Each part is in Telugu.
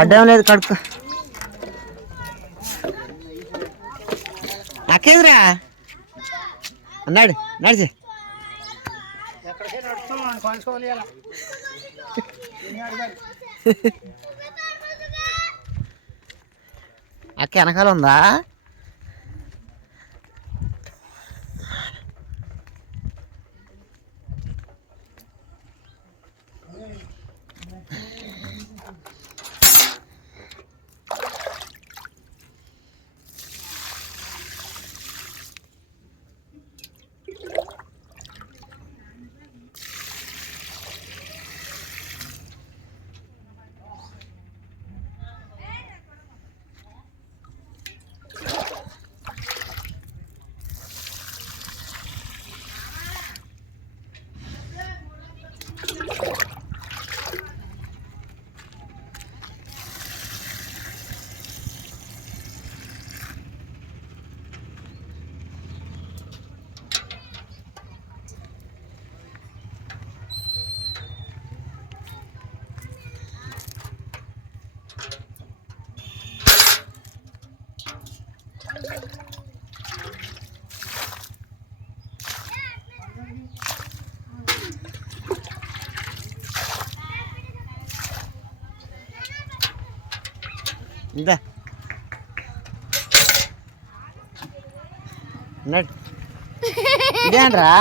అడ్డం లేదు కడుక్కో. అక్కేదిరా? అన్నాడు నడిచి. అక్క వెనకాల ఉందా ఇందా నడు ఇదేంట్రా?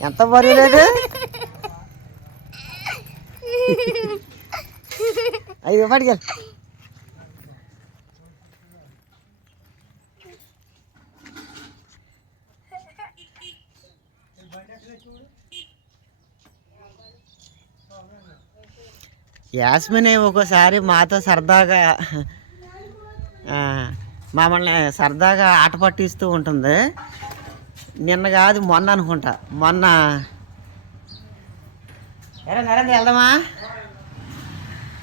ఎంత బరువు లేదు ఐదు పడికెళ్ళి యాస్మిని ఒక్కోసారి మాతో సరదాగా ఆ, మమ్మల్ని సరదాగా ఆట పట్టిస్తూ ఉంటుంది. నిన్న కాదు మొన్న అనుకుంటా. మొన్న. ఎరా నరేంద్ర వెళ్దామా?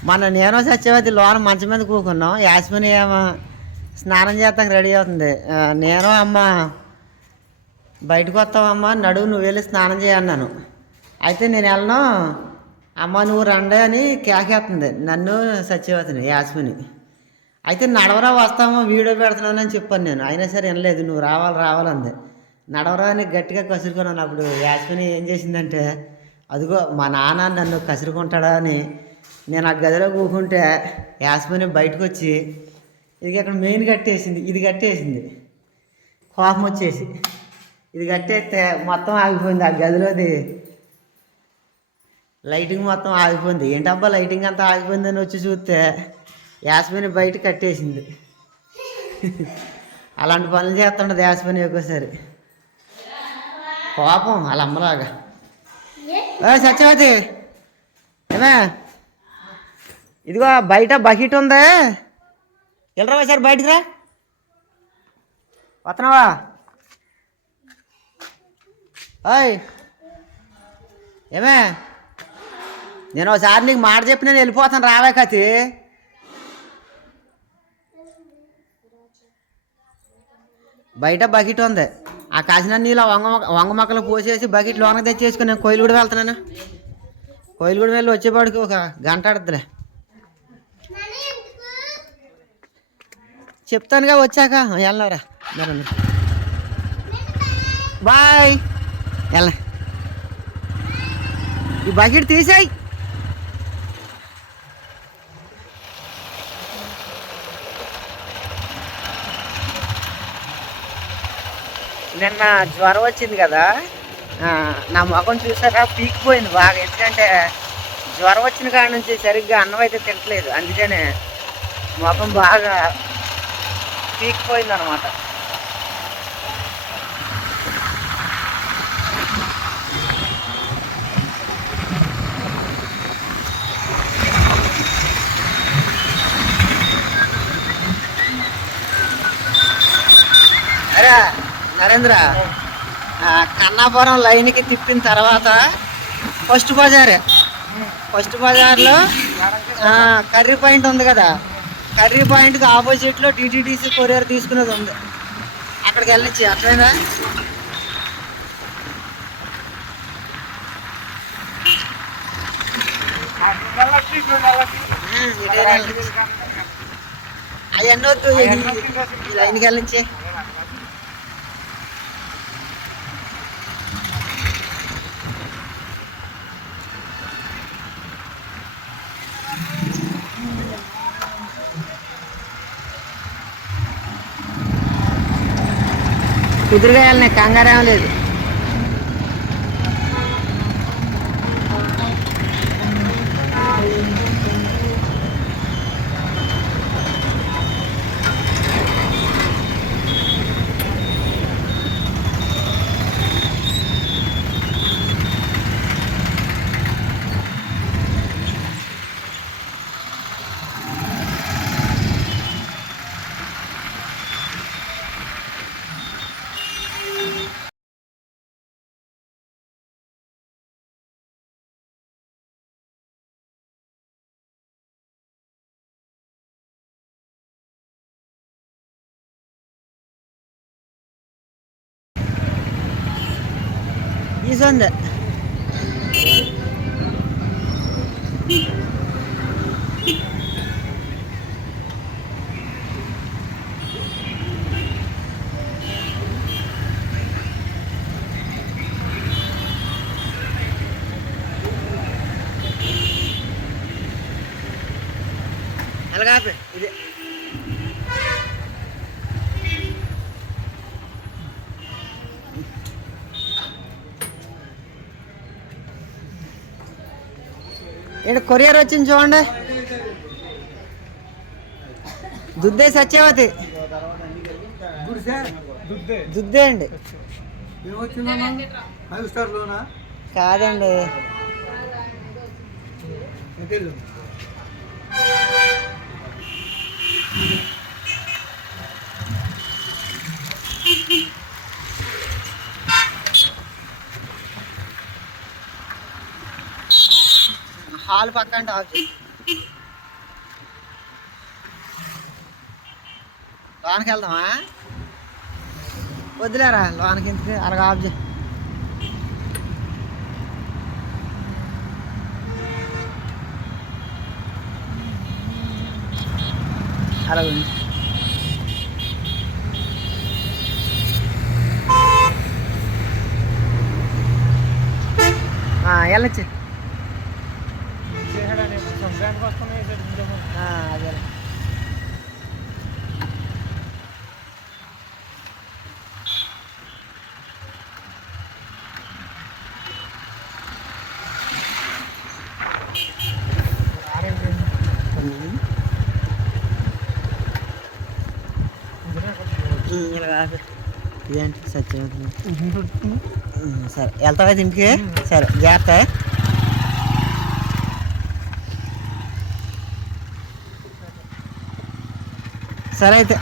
మొన్న నేను సత్యవతి లోన మంచం మీద కూకున్నాం. యాస్మిని ఏమో స్నానం చేస్తాక రెడీ అవుతుంది. నేను అమ్మ బయటకు వస్తావమ్మా నడువు నువ్వు వెళ్ళి స్నానం చేయన్నాను అయితే నేను వెళ్ళను. అమ్మ నువ్వు రండి అని కేకేస్తుంది నన్ను సత్యవతిని యాస్మిని. అయితే నడవరా వస్తామో వీడియో పెడుతున్నానని చెప్పాను నేను. అయినా సరే వినలేదు. నువ్వు రావాలి రావాలంది. నడవరా అని గట్టిగా కసురుకున్నాను. అప్పుడు యాస్మిని ఏం చేసిందంటే అదిగో మా నాన్న నన్ను కసురుకుంటాడా అని నేను ఆ గదిలో కూకుంటే యాస్మిని బయటకు వచ్చి ఇది అక్కడ మెయిన్ కట్టేసింది ఇది కట్టేసింది. కోపం వచ్చేసి ఇది కట్టేస్తే మొత్తం ఆగిపోయింది ఆ గదిలోది. లైటింగ్ మొత్తం ఆగిపోయింది. ఏంటబ్బా లైటింగ్ అంతా ఆగిపోయిందని వచ్చి చూస్తే యాస్మిని బయట కట్టేసింది. అలాంటి పనులు చేస్తుండదు యాస్మిని ఒక్కోసారి. కోపం వాళ్ళ అమ్మలాగా ఏ? సత్యవతి? ఏమే? ఇదిగో బయట బకెట్ ఉందా. వెళ్ళరా సార్ బయటికి రా. వస్తున్నావా? ఓయ్. ఏమే? నేను ఒకసారి నీకు మాట చెప్పి నేను వెళ్ళిపోతాను రావే కతి బయట బకెట్ ఉంది. ఆ కాసిన నీళ్ళు వంగ వంగ మొక్కలు పోసేసి బకెట్ లోనకి తెచ్చేసుకుని నేను కోయిలుగూడ వెళ్తున్నాను? కోయిలుగూడ వెళ్ళి వచ్చేపాడికి ఒక గంట ఆడద్దులే. చెప్తానుగా వచ్చాక వెళ్ళరా. మరి బాయ్. వెళ్ళ. ఈ బకెట్ తీసేయి. నిన్న జ్వరం వచ్చింది కదా? నా ముఖం చూసారా? పీకిపోయింది బాగా. ఎందుకంటే జ్వరం వచ్చిన కాడ నుంచి సరిగ్గా అన్నం అయితే తినట్లేదు. అందుకనే ముఖం బాగా పీకిపోయింది అనమాట అరే నరేంద్ర కన్నాపురం లైన్కి తిప్పిన తర్వాత ఫస్ట్ బజారే. ఫస్ట్ బజార్లో కర్రీ పాయింట్ ఉంది కదా. కర్రీ పాయింట్కి ఆపోజిట్లో టీటీడీసీ కొరియర్ తీసుకునేది ఉంది. అక్కడికి వెళ్ళొచ్చి అట్లయినా ఆ అవన్నీ వద్దు లైన్కి వెళ్ళించి కుదురుగా వెళ్ళిన కంగారేం లేదు. 挟んで。కొరియర్ వచ్చింది చూడండి. దుద్దే సత్యవతి. దుద్దే అండి. కాదండి. Thank you. ఆలు పక్క పక్కన ఆఫ్ చేయి లోనికి వెళ్దామా వద్దులేరా లోనికి ఎందుకు అలాగ ఆఫ్ చేయి అలాగ వెళ్ళొచ్చు అదే. ఇదేంటి సత్యం సరే. వెళ్తావా ఇంటికి సరే. జాగ్రత్త. సరే అయితే.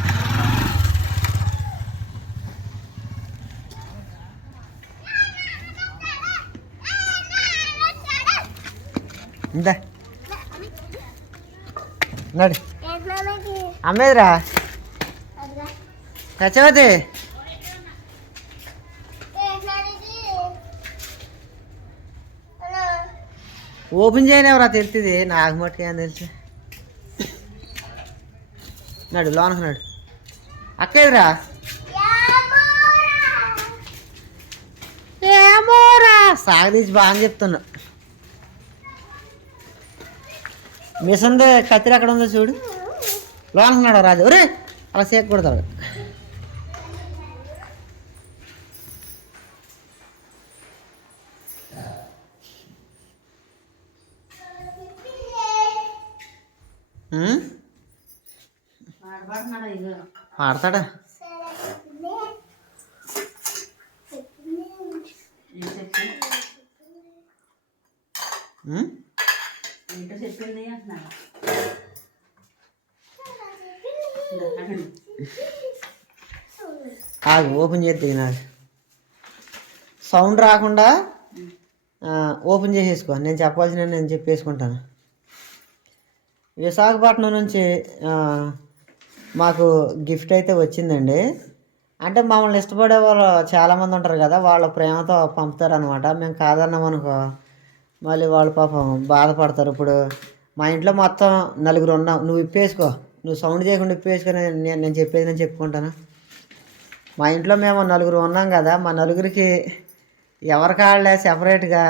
ఇందా. నడు. అమ్మేదిరా. సత్యవతి ఓపెన్ చేయనివరా తెలుస్తుంది? నాకు మట్టుకు ఏం తెలుసు. నాడు లోనకు అక్క ఎదురా ఏమోరా? సాగదీసి బాగా చెప్తున్నా. మిషన్ కత్తిరి ఎక్కడ ఉందో చూడు. లోనకు నడు రాజు ఒరే అలా సేకూడతాడు ఆడతాడా? ఆగు ఓపెన్ చేద్ది నాకు సౌండ్ రాకుండా ఓపెన్ చేసేసుకో. నేను చెప్పాల్సిన నేను చెప్పేసుకుంటాను. విశాఖపట్నం నుంచి మాకు గిఫ్ట్ అయితే వచ్చిందండి. అంటే మమ్మల్ని ఇష్టపడే వాళ్ళు చాలామంది ఉంటారు కదా వాళ్ళు ప్రేమతో పంపుతారు అనమాట మేము కాదన్నామనుకో మళ్ళీ వాళ్ళు పాపం బాధపడతారు. ఇప్పుడు మా ఇంట్లో మొత్తం నలుగురు ఉన్నాం. నువ్వు ఇప్పేసుకో. నువ్వు సౌండ్ చేయకుండా ఇప్పేసుకొని నేను నేను చెప్పేది నేను చెప్పుకుంటాను. మా ఇంట్లో మేము నలుగురు ఉన్నాం కదా మా నలుగురికి ఎవరి కాళ్ళే సెపరేట్గా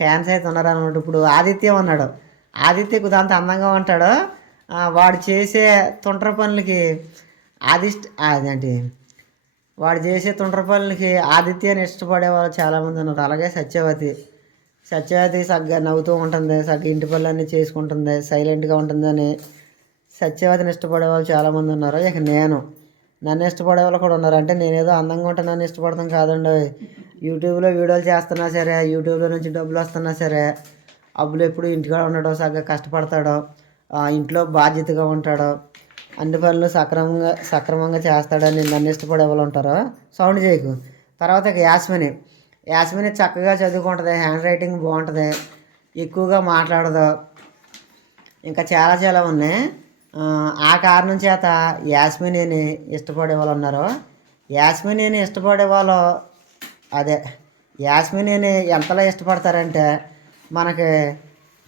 ఫ్యాన్స్ అయితే ఉన్నారు అనమాట ఇప్పుడు ఆదిత్య ఉన్నాడు. ఆదిత్య కుదంత అందంగా ఉంటాడు. వాడు చేసే తొంటర పనులకి ఆదిష్ట అదేంటి వాడు చేసే తొంటర పనులకి ఆదిత్యని ఇష్టపడే వాళ్ళు చాలామంది ఉన్నారు. అలాగే సత్యవతి. సత్యవతి సగ్గా నవ్వుతూ ఉంటుంది. సగ్గా ఇంటి పనులన్నీ చేసుకుంటుంది. సైలెంట్గా ఉంటుందని సత్యవతిని ఇష్టపడే వాళ్ళు చాలామంది ఉన్నారు. ఇక నేను. నన్ను ఇష్టపడే వాళ్ళు కూడా ఉన్నారు. అంటే నేనేదో అందంగా ఉంటే నన్ను ఇష్టపడతాం కాదండి. యూట్యూబ్లో వీడియోలు చేస్తున్నా సరే యూట్యూబ్లో నుంచి డబ్బులు వస్తున్నా సరే అబ్బులు ఎప్పుడు ఇంటికాడ ఉండడం సగ్గా కష్టపడతాడో ఇంట్లో బాధ్యతగా ఉంటాడో అన్ని పనులు సక్రమంగా సక్రమంగా చేస్తాడని నన్ను ఇష్టపడే వాళ్ళు ఉంటారు సౌండ్ చేయకు. తర్వాత యాస్మిని. యాస్మిని చక్కగా చదువుకుంటుంది హ్యాండ్ రైటింగ్ బాగుంటుంది ఎక్కువగా మాట్లాడదు. ఇంకా చాలా చాలా ఉన్నాయి. ఆ, ఆ కారణం చేత యాస్మినిని ఇష్టపడే వాళ్ళు ఉన్నారు యాస్మినిని ఇష్టపడే వాళ్ళు అదే. యాస్మినిని ఎంతలా ఇష్టపడతారంటే మనకి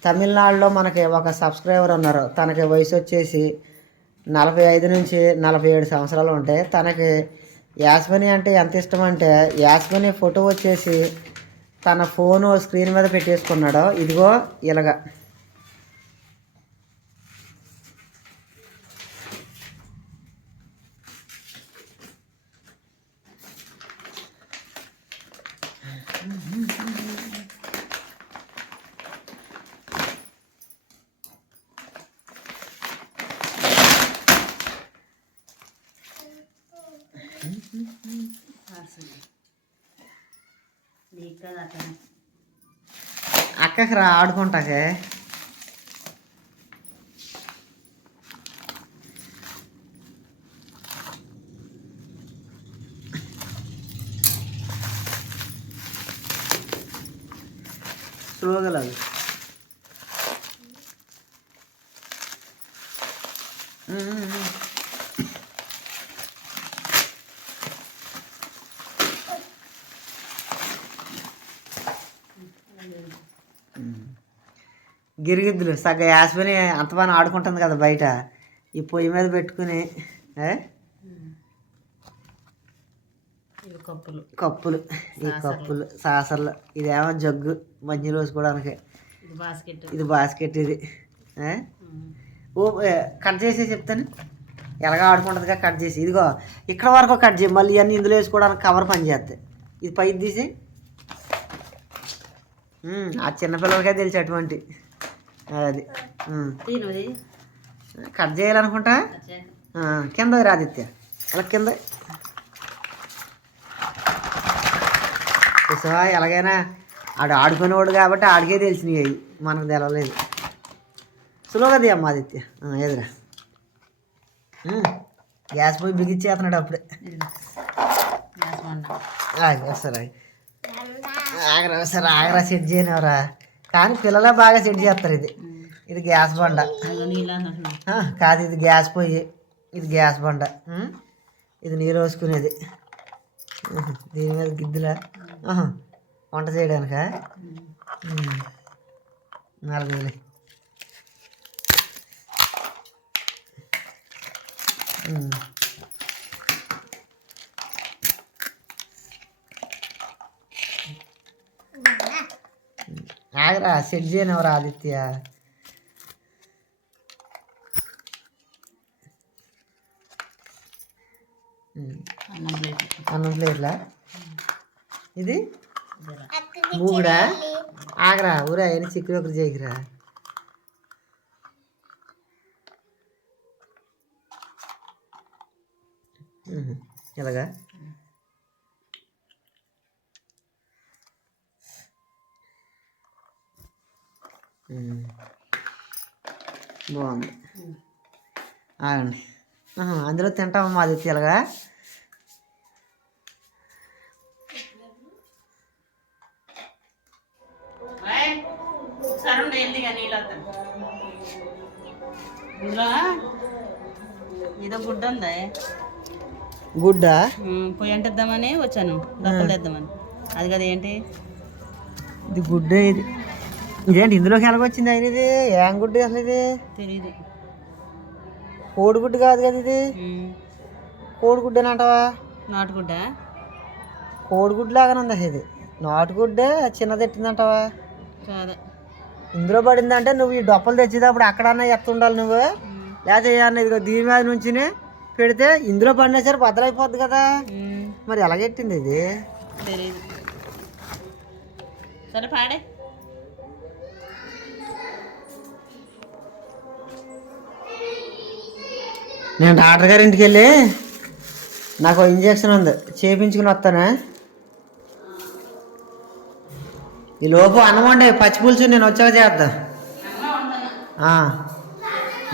తమిళనాడులో మనకి ఒక సబ్స్క్రైబర్ ఉన్నారు. తనకి వయసు వచ్చేసి నలభై ఐదు నుంచి నలభై ఏడు సంవత్సరాలు ఉంటాయి తనకి యాస్మిని అంటే ఎంత ఇష్టం అంటే యాస్మిని ఫోటో వచ్చేసి తన ఫోను స్క్రీన్ మీద పెట్టేసుకున్నాడు. ఇదిగో ఇలాగా. అక్కకి రా ఆడుకుంటాకే స్లోగా లాగు గిరిగిద్దులు. సగం యాస్మిని అంతమానం ఆడుకుంటుంది కదా బయట. ఈ పొయ్యి మీద పెట్టుకుని? కప్పులు. కప్పులు. ఈ కప్పులు సాసర్లు. ఇదేమో జగ్గు మంచి రోజుకోవడానికి ఇది బాస్కెట్. ఇది బాస్కెట్ ఇది? ఓ కట్ చేసి చెప్తాను. ఎలాగ ఆడుకుంటుందిగా కట్ చేసి. ఇదిగో ఇక్కడ వరకు కట్ చేయి. మళ్ళీ అన్నీ ఇందులో వేసుకోవడానికి కవర్ పని చేస్తాయి. ఇది పైకి తీసి ఆ చిన్నపిల్లలకే తెలిసి అటువంటి అది కట్ చేయాలనుకుంటా? కింద రాదిత్య అలా కింద. చూసావా? ఎలాగైనా ఆడు ఆడుకునేవాడు కాబట్టి ఆడికే తెలిసినాయి అవి. మనకు తెలవలేదు. సులువుగా తీయమ్మ ఆదిత్య ఎదురా. గ్యాస్ పోయి బిగించేస్తున్నాడు అప్పుడే. సరే. ఆగరా సరే. ఆగరా సెట్ చేయనివరా కానీ పిల్లలే బాగా సెట్ చేస్తారు ఇది. ఇది గ్యాస్ బండ. కాదు ఇది గ్యాస్ పొయ్యి. ఇది గ్యాస్ బండ? ఇది నీరు పోసుకునేది. ఉహు, దీని మీద గిద్దులా? వంట చేయడానికా. నాలుగు వేలు. ఉం. ఆగరా సెట్ చేయనివరా ఆదిత్య ఉం. అన్నం ప్లేట్ అన్నం ప్లేట్లా ఇది మూగుడా ఆగరా ఊరా ఎన్ని చిక్కుడు ఒకటి చేయకురా ఉహు, బాగుంది. ఆగండి. అందులో తింటామమ్మా అది ఇందులో ఇదో గుడ్డ ఉందా? గుడ్డ? పొయ్యి అంటిద్దామని వచ్చాను. దప్పలు తెద్దామని. అది కదా ఏంటి? ఇది గుడ్డే ఇది. ఇదేంటి ఇందులోకి ఎలాగొచ్చింది అయిన ఇది? ఏం గుడ్డు అసలు ఇది? తెలియదు కోడిగుడ్డు కాదు కదా ఇది? కోడిగుడ్డు అని అంటావా? నాటుగుడ్డ? కోడిగుడ్డు లాగానే ఉంది అసలు ఇది. నాటుగుడ్డే చిన్నది ఎట్టిందంటావా కాదు. ఇందులో పడిందంటే నువ్వు ఈ డొప్పలు తెచ్చేటప్పుడు అక్కడన్నా ఎత్తుండాలి నువ్వు. లేకపోతే ఏమన్నా ఇదిగో దీని మీద నుంచి పెడితే ఇందులో పడినా సరే బద్దలైపోద్ది కదా. మరి ఎలాగెట్టింది ఇది? సరే పాడే. నేను డాక్టర్ గారి ఇంటికి వెళ్ళి నాకు ఇంజక్షన్ ఉంది. చేయించుకుని వస్తాను? ఈ లోపు అన్నం వండే పచ్చి పులుసు నేను వచ్చాక చేద్దా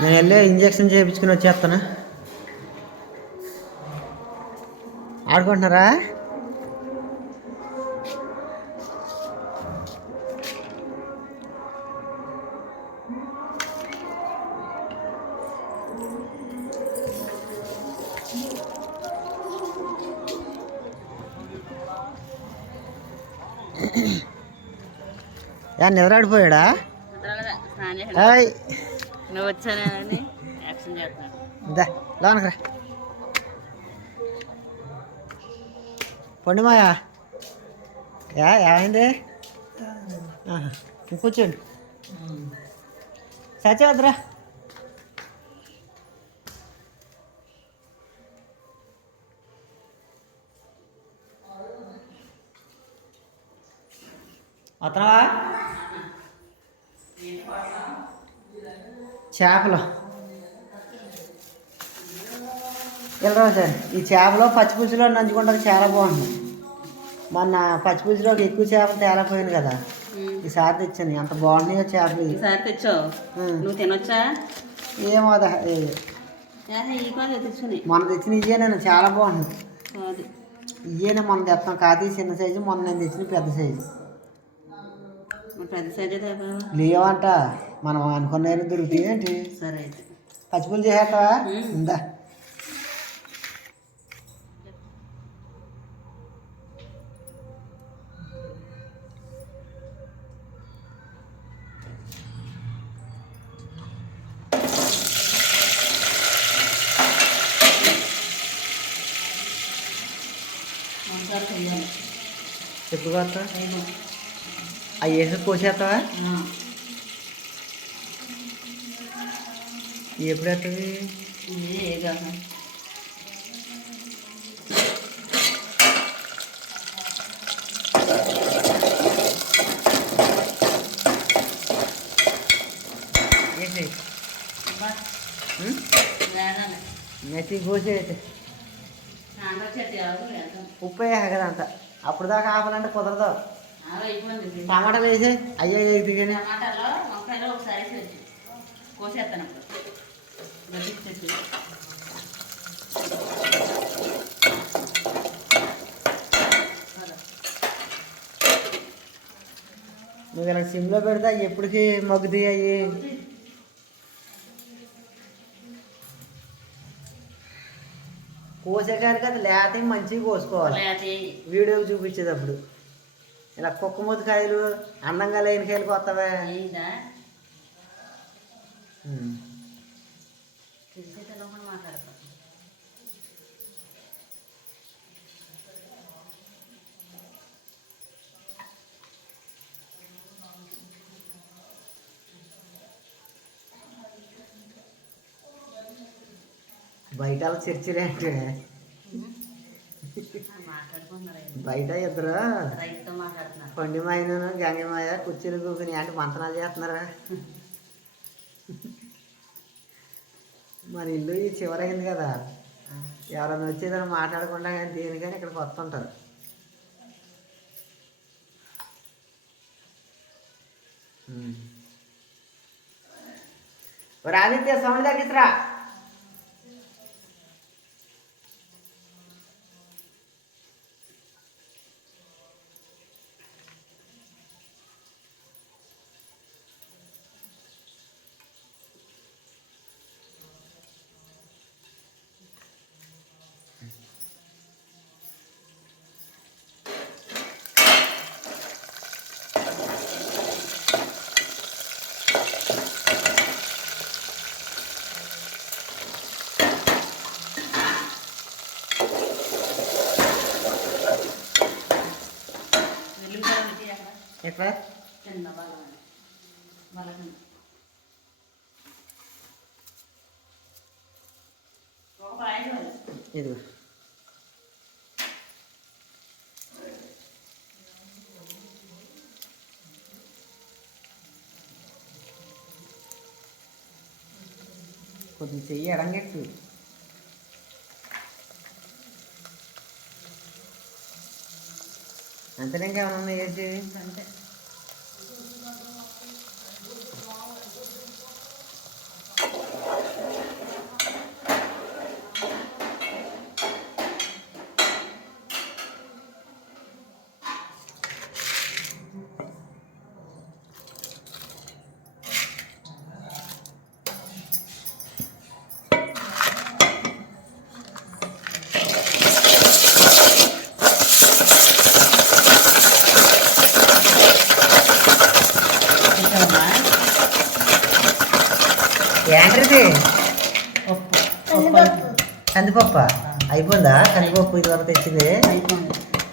నేను వెళ్ళి ఇంజక్షన్ చేయించుకుని వచ్చేస్తాను. ఆడుకుంటున్నారా? యా నిద్రాడిపోయాడా హాయ్ నువ్వు వచ్చానని యాక్షన్ చేస్తాను దా లోనకి రా. పండు మాయా యా ఏమైంది? కూర్చోండి. సత్యవద్రా వస్తున్నావా చేపలు. సార్ ఈ చేపలో పచ్చిపులుసులో నంచుకుంటానికి చాలా బాగుంది. మొన్న పచ్చిపులుసులోకి ఎక్కువ చేపలు తేలపోయింది కదా. ఈసారి తెచ్చాను. ఎంత బాగున్నాయో చేపలు. ఇవి. ఈసారి తెచ్చావు. నువ్వు తినొచ్చా? ఏమో ఈ మొన్న తెచ్చిన ఇయ్యే నేను చాలా బాగుంది. ఇయ్యేనే మొన్న తెస్తాం. కాదు చిన్న సైజు మొన్న నేను తెచ్చిన పెద్ద సైజు మరి పెద్ద సైజే తేపావా లేవంట. మనం అనుకున్న దొరుకుతాయి ఏంటి? సరే అయితే. పచ్చిపులు చేసేస్తావా? ఉం. ఉందా? ఎప్పుడు ఏమో. అవి వేసి కోసేస్తావా ఎప్పుడు చెట్టు కాదు, వేద్దాం. ఉప్పు వేయాలి కదా అంత అప్పుడు దాకా ఆపాలంటే కుదరదు. టమాటాలు వేసి అయ్యే ఎదిగానే టమాటాలో వంకాయలో ఒకసారి కోసేస్తాను. నువ్వు ఇలా సిమ్లో పెడితే ఎప్పటికీ మగ్గుతాయి అవి? కోసేకానికి అది లేత మంచిగా కోసుకోవాలి. లేతే వీడియోకి చూపించేటప్పుడు. ఇలా కుక్క మూతకాయలు అందంగా లేని కాయలు కొత్తవే బయట చర్చలే అంటే. బయట ఇద్దరు. మాట్లాడుతున్నారు. గంగమాయ కుర్చీలు కూకుని అంటే మంతనాలు చేస్తున్నారా? మరి ఇల్లు ఈ చివరైంది కదా. ఎవరైనా వచ్చేదని మాట్లాడకుండా కానీ దేనికని ఇక్కడికి వస్తుంటారు ఉమ్. ఒరే ఆదిత్య సౌండ్ తగ్గిస్తురా ఎక్కడ చిన్న వాళ్ళ వాళ్ళకి ఒక పాయింట్ వాళ్ళు ఇది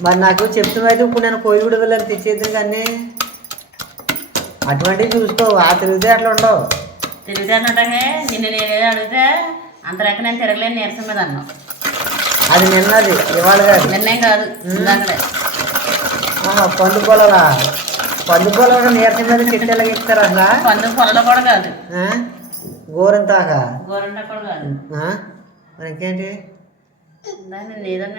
మరి నాకు చెప్తున్నది ఇప్పుడు నేను కోయిగూడ వెళ్ళని తెచ్చేద్దాం కానీ అటువంటివి చూసుకో ఆ తిరిగితే అట్లా ఉండవు. తిరుగుతానంటే నిన్న నేను అడిగితే అంత లెక్క నేను తిరగలేని నీరసం మీద అన్నావు. అది నిన్నది ఇవాళ కాదు. నిన్నేం కాదు పండు పొలలా? పండు పొలం నీరసం మీద చెట్టు ఎలాగ ఇస్తారు అసలు పందు పొలలో కూడా కాదు. ఆ? గోరంతాగా? గోరంట కూడా కాదు? మరి ఇంకేంటి?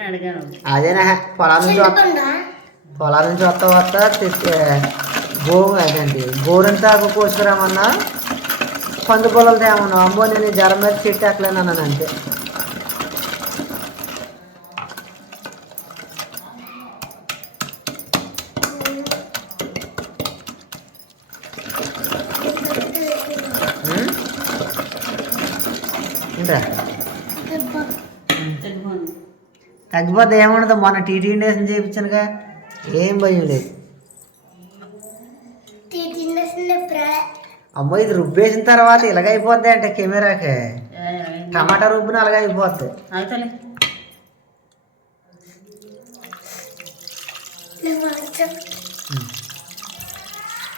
అడిగాను. అదేనా పొలాల నుంచి వస్తా పొలాల నుంచి వస్తా వస్తా తెచ్చి గో అదేంటి? గోరంతాకు కోసుకురామన్నా పండు పొలాలు తేమన్నా అమ్మో నేను జ్వరం మీద చెట్టు ఎక్కలేనన్నాను అంతే. తగ్గిపోతే ఏముండదు. మొన్న టీటీ ఇండేషన్ చేయించానుగా. ఏం భయం లేదు. అమ్మో ఇది రుబ్బేసిన తర్వాత ఇలాగ అయిపోద్ది అంటే కెమెరాకి. టమాటా రుబ్బున అలాగ అయిపోద్ది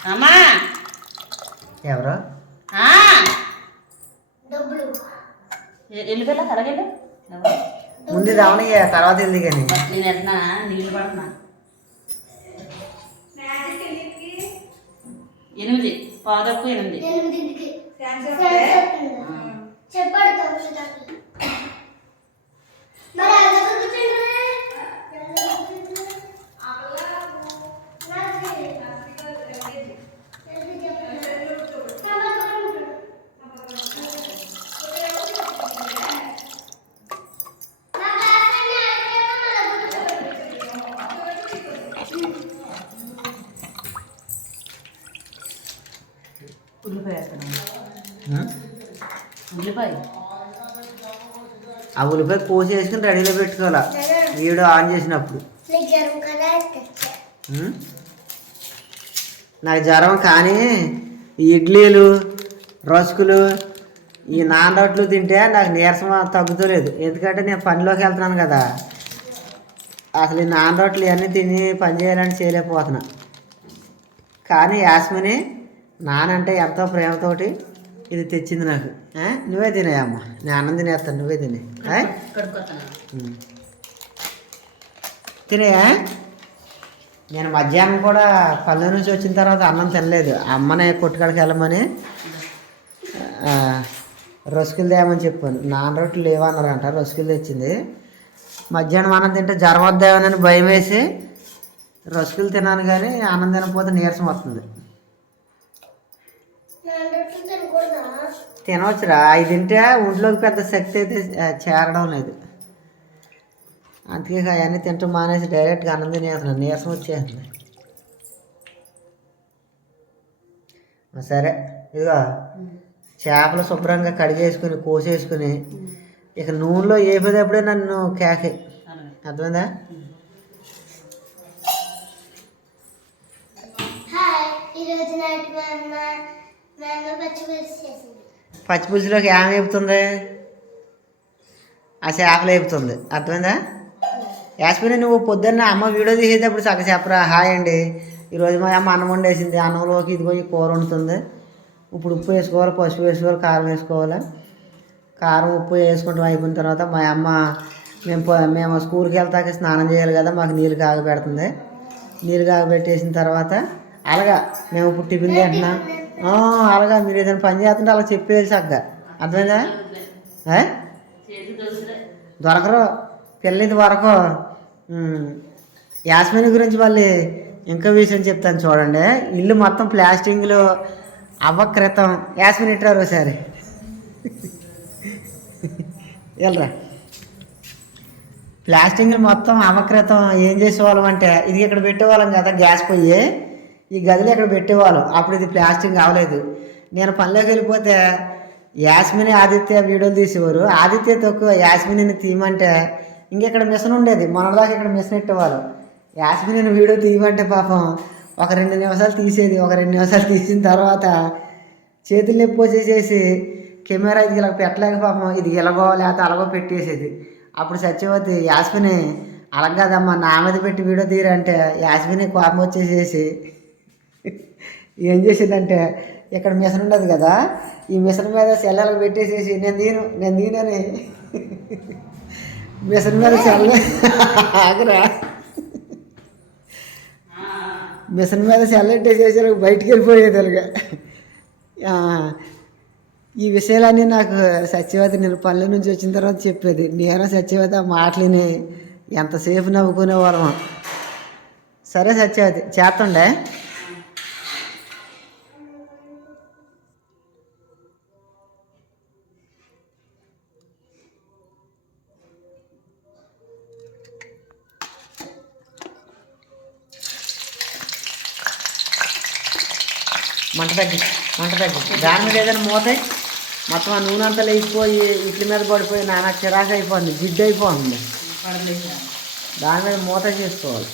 అమ్మా! ఎవరు? ఆ! ఎ- వెళ్ళిపోయా అలాగెళ్ళు. ముందు ఇది అవనయ్య తర్వాత వెళ్ళి కానీ నేను ఎట్లా నీళ్ళు పడుతున్నా. ఎనిమిది పాదకు ఎనిమిది. చెప్పాడు మరి అలా ఉల్లిపాయ వేస్తాను ఉల్లిపాయ ఆ ఉల్లిపాయ కోసి వేసుకుని రెడీలో పెట్టుకోవాలా? వీడియో ఆన్ చేసినప్పుడు. నీకు జ్వరం కానీ ఈ ఇడ్లీలు రసుకులు ఈ నాన్ రొట్లు తింటే నాకు నీరసం తగ్గుతలేదు. ఎందుకంటే నేను పనిలోకి వెళ్తున్నాను కదా. అసలు ఈ నాన్ రొట్లు ఇవన్నీ తిని పని చేయాలని చేయలేకపోతున్నా. కానీ యాస్మిని నానంటే ఎంతో ప్రేమతోటి ఇది తెచ్చింది నాకు? నువ్వే తినేయమ్మా నేను అన్నం తినేస్తాను నువ్వే తినే. తినేయా నేను మధ్యాహ్నం కూడా పల్లె నుంచి వచ్చిన తర్వాత అన్నం తినలేదు. అమ్మనే కొట్టుకాడికి వెళ్ళమని రసుకులు తేమని చెప్పాను. నాన్న రొట్టెలు లేవన్నారంట రసుకులు తెచ్చింది. మధ్యాహ్నం అన్నం తింటే జ్వరం వద్దామని భయం వేసి రసుకులు తిన్నాను కానీ అన్నం తినకపోతే నీరసం వస్తుంది నా రొట్టెలు తినకూడదా తినవచ్చురా అవి తింటే ఒంట్లోకి పెద్ద శక్తి అయితే చేరడం లేదు. అందుకే ఇక అవన్నీ తింటూ మానేసి డైరెక్ట్గా అన్నం తినేస్తున్నాను. నీరసం వచ్చేస్తుంది. సరే ఇదిగో చేపలు శుభ్రంగా కడిగేసుకుని కోసేసుకుని ఇక నూనెలో వేపేటప్పుడే నన్ను కేకే. అర్థమైందా? ఈరోజు నాటి మా అమ్మ మా అమ్మ పచ్చిపులుసు చేసింది. పచ్చిపులుసులోకి ఆమె వేపుతుంది ఆ చేపలు వేపుతుంది అర్థమైందా? యాస్మిని నువ్వు పొద్దున్న అమ్మ వీడియో తీసేటప్పుడు సగ చెప్పరా హాయ్ అండి. ఈరోజు మా అమ్మ అన్నం వండేసింది. అన్నంలోకి ఇదిగో ఈ కూర వండుతుంది. ఇప్పుడు ఉప్పు వేసుకోవాలి పసుపు వేసుకోవాలి కారం వేసుకోవాలి? కారం ఉప్పు వేసుకుంటాం. అయిపోయిన తర్వాత మా అమ్మ మేము మేము స్కూల్కి వెళ్తాక స్నానం చేయాలి కదా మాకు నీళ్ళు కాగబెడుతుంది. నీళ్ళు కాగబెట్టేసిన తర్వాత అలాగా మేము ఇప్పుడు టిఫిన్ తింటున్నాం. అలాగా మీరు ఏదైనా పని చేస్తుంటే అలా చెప్పేది చక్కగా. అర్థమైందా? దొరకరు. పెళ్ళింది వరకు. యాస్మిన్ గురించి మళ్ళీ ఇంకో విషయం చెప్తాను చూడండి. ఇల్లు మొత్తం ప్లాస్టింగ్లో అవ్వ క్రితం. యాస్మిన్ ఇట్టారు ఒకసారి. వెళ్ళరా ప్లాస్టింగ్ మొత్తం అమ్మక్రితం ఏం చేసేవాళ్ళం అంటే ఇది ఇక్కడ పెట్టేవాళ్ళం కదా గ్యాస్ పొయ్యి. ఈ గదిలో ఇక్కడ పెట్టేవాళ్ళం? అప్పుడు ఇది ప్లాస్టింగ్ అవ్వలేదు నేను పనిలోకి వెళ్ళిపోతే యాస్మిని ఆదిత్య వీడియోలు తీసేవారు. ఆదిత్య తక్కువ యాస్మినిని తీయమంటే ఇంకెక్కడ మిషన్ ఉండేది. మొన్నదాకా ఇక్కడ మిషన్ పెట్టేవాళ్ళు. యాస్మినిని వీడియో తీయమంటే పాపం ఒక రెండు నిమిషాలు తీసేది. ఒక రెండు నిమిషాలు తీసిన తర్వాత చేతులు నొప్పి వచ్చేసేసి కెమెరా ఇది ఇలా పెట్టలేక పాపం ఇది ఇలాగో లేకపోతే అలాగో పెట్టేసేది. అప్పుడు సత్యవతి యాస్మిని అలా కాదమ్మా నా మీద పెట్టి వీడియో తీరంటే యాస్మిని కోపం వచ్చేసేసి ఏం చేసేదంటే ఇక్కడ మిషన్ ఉండదు కదా ఈ మిషన్ మీద సెల్లలకు పెట్టేసేసి నేను తీను నేను తీనని మిషన్ మీద సెల్ల ఆగరా? మిషన్ మీద సెల్లెట్టేసేసరికి బయటికి వెళ్ళిపోయేది అలాగా. ఈ విషయాలన్నీ నాకు సత్యవతి నేను పల్లె నుంచి వచ్చిన తర్వాత చెప్పేది. నేను సత్యవతి ఆ మాటలని ఎంతసేపు నవ్వుకునేవాళ్ళం సరే సత్యవతి చేస్తుండే తగ్గి మంట తగ్గి. దాని మీద ఏదైనా మూతే మొత్తం ఆ నూనె అంతా లేచిపోయి ఇట్ల మీద పడిపోయి నానా చిరాకు అయిపోతుంది జిడ్డు అయిపోతుంది దాని మీద మూత చేసుకోవాలి.